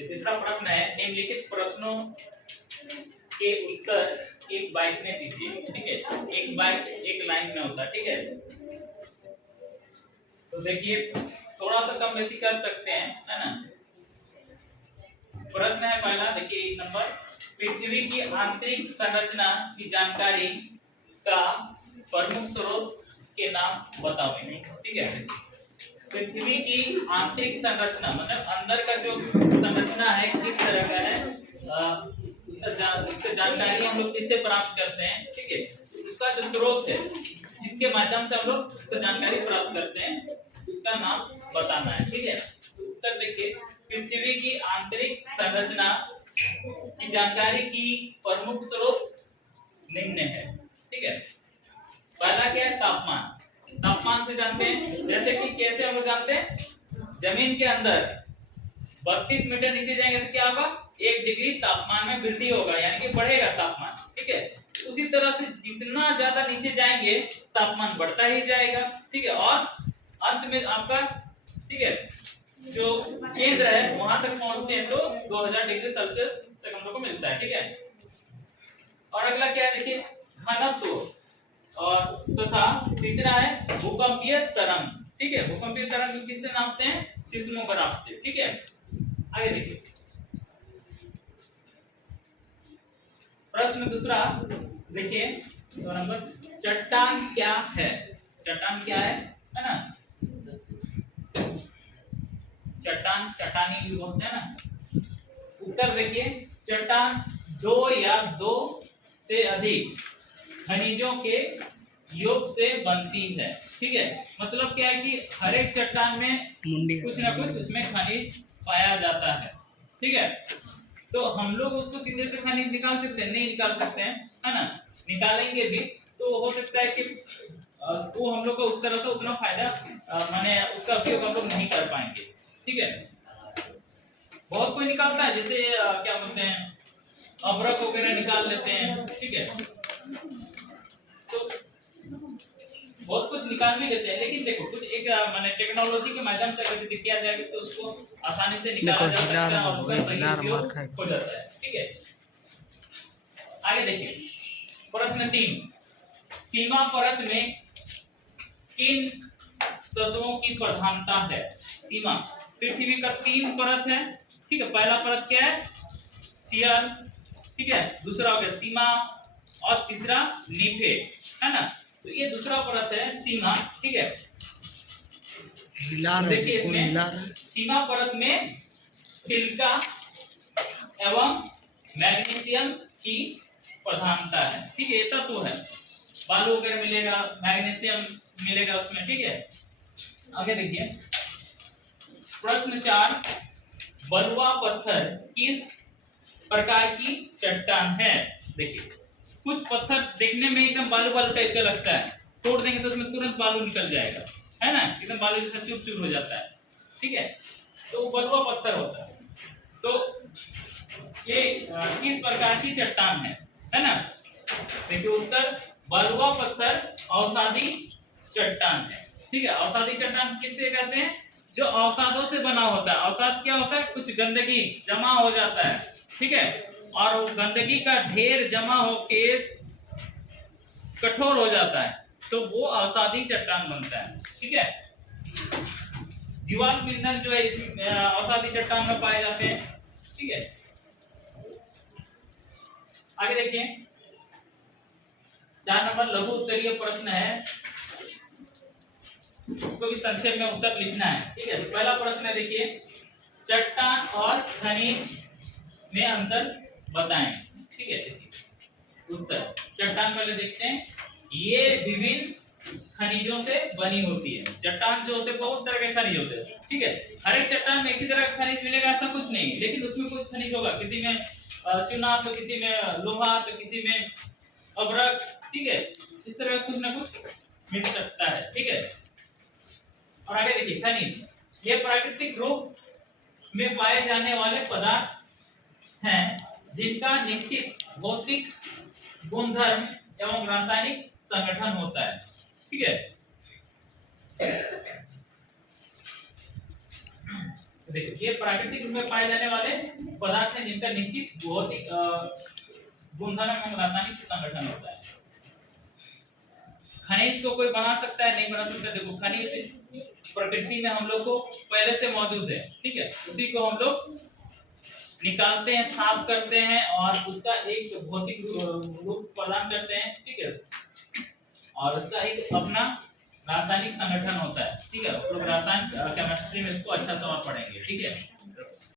तीसरा प्रश्न है, निम्नलिखित प्रश्नों के उत्तर एक बाइक में दीजिए। ठीक है, एक बाइक एक लाइन में होता है। ठीक है, तो देखिए थोड़ा सा कम बेसी कर सकते हैं, है ना। प्रश्न है पहला, देखिए 1 नंबर, पृथ्वी की आंतरिक संरचना की जानकारी का प्रमुख स्रोत के नाम बताओ। ठीक है, पृथ्वी की आंतरिक संरचना मतलब अंदर का जो संरचना है किस तरह का है, उसका जानकारी हम लोग किससे प्राप्त करते हैं। ठीक है, उसका जो स्रोत है जिसके माध्यम से हम लोग उसका जानकारी प्राप्त करते हैं उसका नाम बताना है। ठीक है, उत्तर देखिए, पृथ्वी की आंतरिक संरचना की जानकारी की प्रमुख स्रोत निम्न है। ठीक है, पहला क्या है, तापमान। तापमान से जानते हैं, जैसे कि कैसे हम लोग जानते हैं, जमीन के अंदर 32 मीटर नीचे जाएंगे तो क्या होगा, 1 डिग्री तापमान में वृद्धि होगा, यानी कि बढ़ेगा तापमान। ठीक है, उसी तरह से जितना ज्यादा नीचे जाएंगे तापमान बढ़ता ही जाएगा। ठीक है, और अंत में आपका, ठीक है, जो केंद्र है वहां तक पहुंचते हैं तो 2000 डिग्री सेल्सियस तक हम लोग को मिलता है। ठीक है, और अगला क्या है, देखिए घनत्व, और तथा तीसरा है भूकंपीय तरंग। ठीक है, भूकंपीय तरंग किससे नापते हैं, सिस्मोग्राफ से। ठीक है, आगे देखिए प्रश्न दूसरा, देखिए 2 नंबर, चट्टान क्या है। चट्टान क्या है ना। चट्टान, चट्टानी भी बोलते हैं ना। उत्तर देखिए, चट्टान 2 या 2 से अधिक खनिजों के योग से बनती है। ठीक है, मतलब क्या है कि हर एक चट्टान में कुछ ना कुछ उसमें खनिज पाया जाता है। ठीक है, तो हम लोग उसको सीधे से खनिज निकाल सकते हैं, नहीं निकाल सकते हैं, है ना। निकालेंगे भी तो हो सकता है कि वो हम लोग को उस तरह से उतना फायदा माने उसका उपयोग हम लोग नहीं कर पाएंगे। ठीक है, बहुत कोई निकालता है, जैसे क्या बोलते हैं, अभ्रक वगैरह निकाल लेते हैं। ठीक है, तो बहुत कुछ निकाल भी लेते हैं, लेकिन देखो कुछ एक माने टेक्नोलॉजी के माध्यम से अगर किया जाए तो उसको आसानी से निकाला जा सकता है और उसका सही उपयोग हो जाता है। ठीक है, आगे देखिए प्रश्न 3, सीमा परत में किन तत्वों की प्रधानता है। सीमा, पृथ्वी का 3 परत है। ठीक है, पहला परत क्या है, शियर। ठीक है, दूसरा हो गया सीमा, और तीसरा नीफे, है ना। तो ये दूसरा परत है सीमा। ठीक है, देखिए इसमें सीमा परत में सिलिका एवं मैग्नीशियम की प्रधानता है। ठीक है, ये तत्व है, बालू वगैरह मिलेगा, मैग्नीशियम मिलेगा उसमें। ठीक है, आगे देखिए प्रश्न 4, बलुआ पत्थर किस प्रकार की चट्टान है। देखिए कुछ पत्थर देखने में एकदम बालू बालू टाइप का लगता है, तोड़ देंगे तो उसमें तुरंत बालू निकल जाएगा, है ना, एकदम बालू जैसा चूर चूर हो जाता है। ठीक है, तो वो बलुआ पत्थर होता है। तो ये किस प्रकार की चट्टान है ना। देखिए उत्तर, बलुआ पत्थर अवसादी चट्टान है। ठीक है, अवसादी चट्टान किससे कहते हैं, जो अवसादों से बना होता है। अवसाद क्या होता है, कुछ गंदगी जमा हो जाता है। ठीक है, और वो गंदगी का ढेर जमा होके कठोर हो जाता है, तो वो अवसादी चट्टान बनता है। ठीक है, जीवाश्म ईंधन जो है इस अवसादी चट्टान में पाए जाते हैं। ठीक है, आगे देखिए 4 नंबर लघु उत्तरीय प्रश्न है, उसको भी संक्षेप में उत्तर लिखना है। ठीक है, पहला प्रश्न है, देखिए चट्टान और खनिज में अंतर बताएं। ठीक है, देखिए उत्तर, चट्टान पहले देखते हैं, ये विभिन्न खनिजों से बनी होती है। चट्टान जो होते हैं बहुत तरह के खनिज होते हैं। ठीक है, हर एक चट्टान में एक ही तरह का खनिज मिलेगा ऐसा कुछ नहीं, लेकिन उसमें कुछ खनिज होगा, किसी में चूना तो किसी में लोहा तो किसी में अभ्रक। ठीक है, इस तरह कुछ ना कुछ मिल सकता है। ठीक है, और आगे देखिए खनिज, ये प्राकृतिक रूप में पाए जाने वाले पदार्थ हैं जिनका निश्चित भौतिक गुणधर्म एवं रासायनिक संगठन होता है। ठीक है, तो देखो ये प्राकृतिक रूप में पाए जाने वाले पदार्थ हैं जिनका निश्चित भौतिक गुणधर्म एवं रासायनिक संगठन होता है। खनिज को कोई बना सकता है, नहीं बना सकता। देखो खनिज प्रकृति में हम लोग को पहले से मौजूद है, ठीक है, उसी को हम लोग निकालते हैं, साफ करते हैं और उसका एक भौतिक रूप प्रदान करते हैं, ठीक है, और उसका एक अपना रासायनिक संगठन होता है, ठीक है। तो रसायन केमिस्ट्री में इसको अच्छा से और पढ़ेंगे, ठीक है।